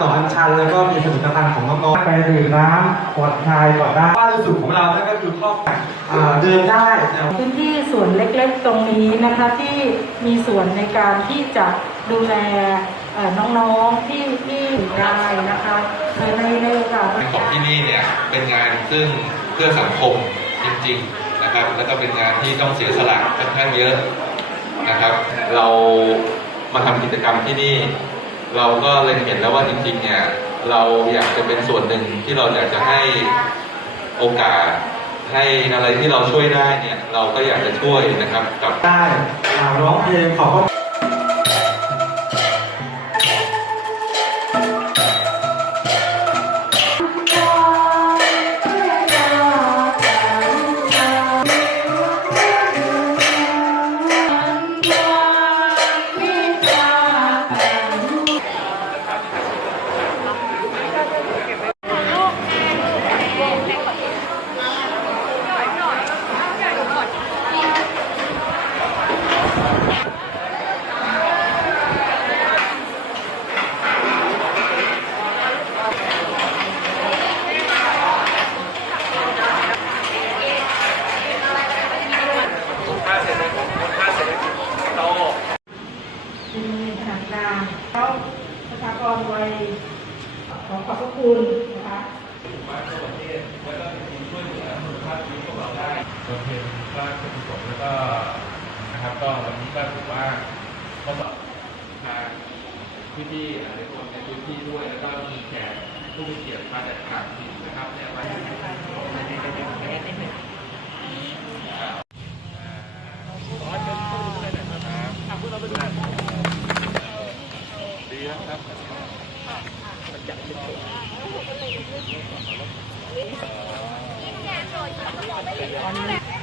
ต่ออัญชันแล้วก็มีผลิตภัณฑ์ของน้องๆไปดื่มน้ำผ่อนคลายก่อนได้บ้านสุดของเรานั่นก็คือครอบอ่าเดินได้นะพื้นที่ส่วนเล็กๆตรงนี้นะคะที่มีส่วนในการที่จะดูแลเอ่อน้องๆที่ที่รายนะคะในในในโอกาสของที่นี่เนี่ยเป็นงานซึ่งเพื่อสังคมจริงๆนะครับ แล้วก็เป็นงานที่ต้องเสียสละค่อนข้างเยอะนะครับ เรามาทำกิจกรรมที่นี่ เราก็เลยเห็นแล้วว่าจริงๆเนี่ยเราอยากจะเป็นส่วนหนึ่งที่เราอยากจะให้โอกาสให้อะไรที่เราช่วยได้เนี่ย เราก็อยากจะช่วยนะครับกับได้ร้องเพลงขอพ ขนาดกลางแล้วประชากรวัยขอขอบพระคุณนะคะบำเพ็ญพระราชกุศลแล้วก็นะครับก็วันนี้ก็ถือว่าก็แบบทางพี่ๆหลายคนในพื้นที่ด้วยแล้วก็มีแขกผู้มีเกียรติมาจากต่างถิ่นนะครับเนี่ยมาดีนะครับ ตอนนี้